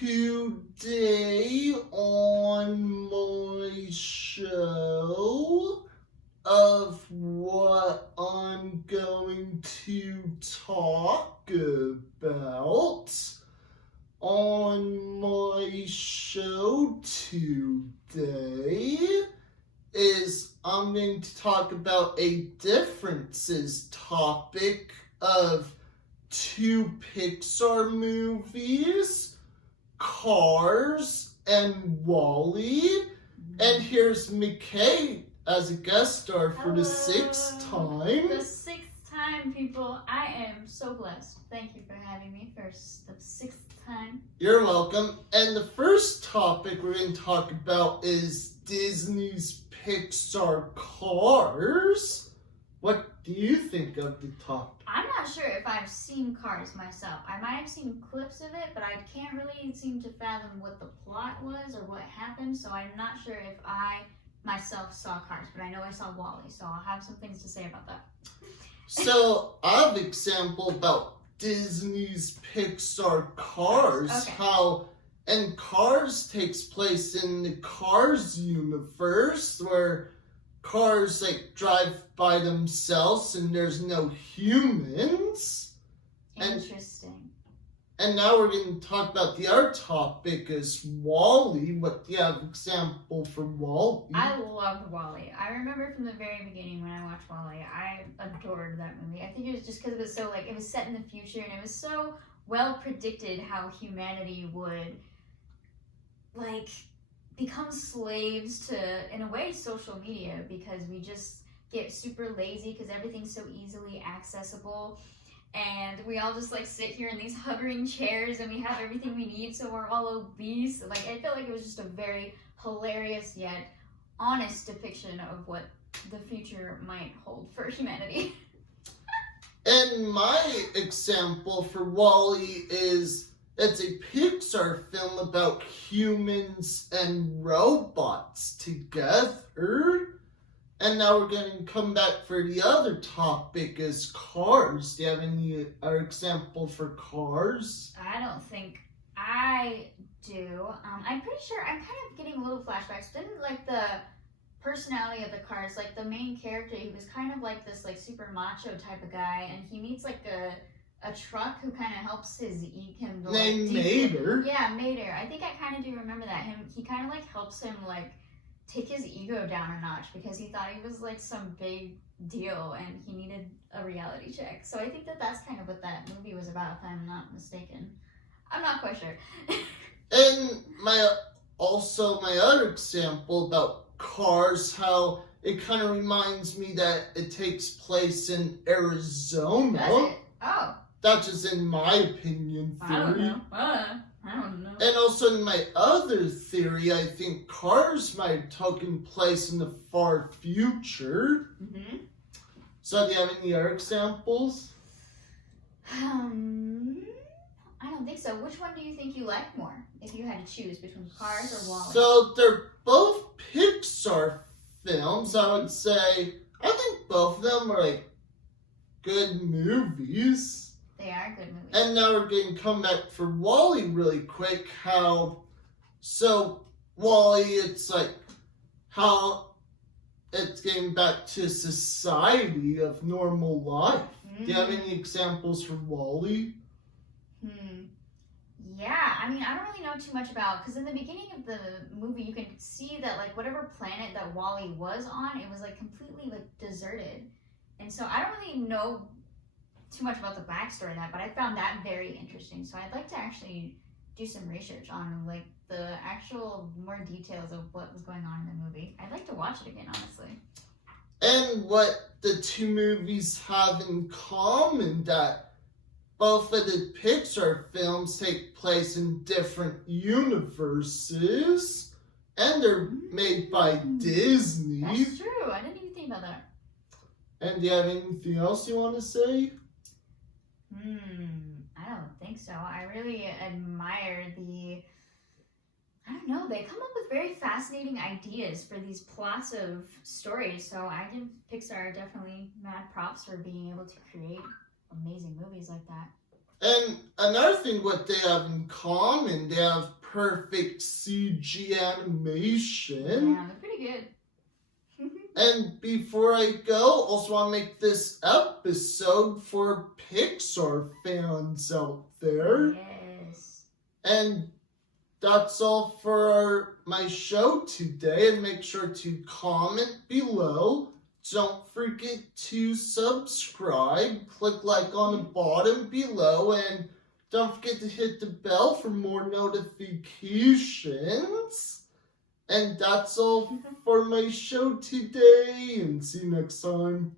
Today on my show of what I'm going to talk about on my show today is I'm going to talk about a differences topic of two Pixar movies, Cars and WALL-E. And here's McKay as a guest star for the sixth time. The sixth time, people. I am so blessed. Thank you for having me for the sixth time. You're welcome. And the first topic we're going to talk about is Disney's Pixar Cars. What do you think of the topic? I'm not sure if I've seen Cars myself. I might have seen clips of it, but I can't really seem to fathom what the plot was or what happened, so I'm not sure if I myself saw Cars, but I know I saw WALL-E, so I'll have some things to say about that. So, I have an example about Disney's Pixar Cars, okay. And Cars takes place in the Cars universe, where cars drive by themselves and there's no humans. Interesting. And now we're going to talk about the other topic is WALL-E. What do you have example for WALL-E? I loved WALL-E. I remember from the very beginning when I watched WALL-E, I adored that movie. I think it was just because it was so it was set in the future and it was so well predicted how humanity would become slaves to, in a way, social media, because we just get super lazy because everything's so easily accessible. And we all just sit here in these hovering chairs and we have everything we need, so we're all obese. I felt like it was just a very hilarious yet honest depiction of what the future might hold for humanity. And my example for WALL-E is it's a Pixar film about humans and robots together. And now we're going to come back for the other topic is Cars. Do you have any example for Cars? I don't think I do. I'm pretty sure I'm kind of getting a little flashbacks. Didn't the personality of the Cars, the main character, he was kind of this super macho type of guy, and he meets a truck who kind of helps him to named Mater. Yeah, Mater. I think I kind of do remember that. He kind of helps him take his ego down a notch because he thought he was some big deal and he needed a reality check. So I think that's kind of what that movie was about, if I'm not mistaken. I'm not quite sure. And my other example about Cars, how it kind of reminds me that it takes place in Arizona. Does it? Oh. That's just in my opinion theory. I don't know. I don't know. And also in my other theory, I think Cars might have taken place in the far future. Mm-hmm. So do you have any other examples? I don't think so. Which one do you think you like more if you had to choose between Cars or WALL-E? So they're both Pixar films. I would say I think both of them are good movies. They are good movies. And now we're going to come back for WALL-E really quick. WALL-E, it's how it's getting back to society of normal life. Do you have any examples for WALL-E? Yeah, I don't really know too much about, because in the beginning of the movie you can see that whatever planet that WALL-E was on, it was completely deserted. And so I don't really know too much about the backstory of that, but I found that very interesting. So I'd like to actually do some research on the actual more details of what was going on in the movie. I'd like to watch it again, honestly. And what the two movies have in common, that both of the Pixar films take place in different universes, and they're made by Disney. That's true. I didn't even think about that. And do you have anything else you want to say? I don't think so. I really admire I don't know, they come up with very fascinating ideas for these plots of stories. So I give Pixar definitely mad props for being able to create amazing movies like that. And another thing what they have in common, they have perfect CG animation. Yeah, they're pretty good. And before I go, also want to make this episode for Pixar fans out there. Yes. And that's all for my show today. And make sure to comment below. Don't forget to subscribe. Click like on the bottom below. And don't forget to hit the bell for more notifications. And that's all for my show today. And see you next time.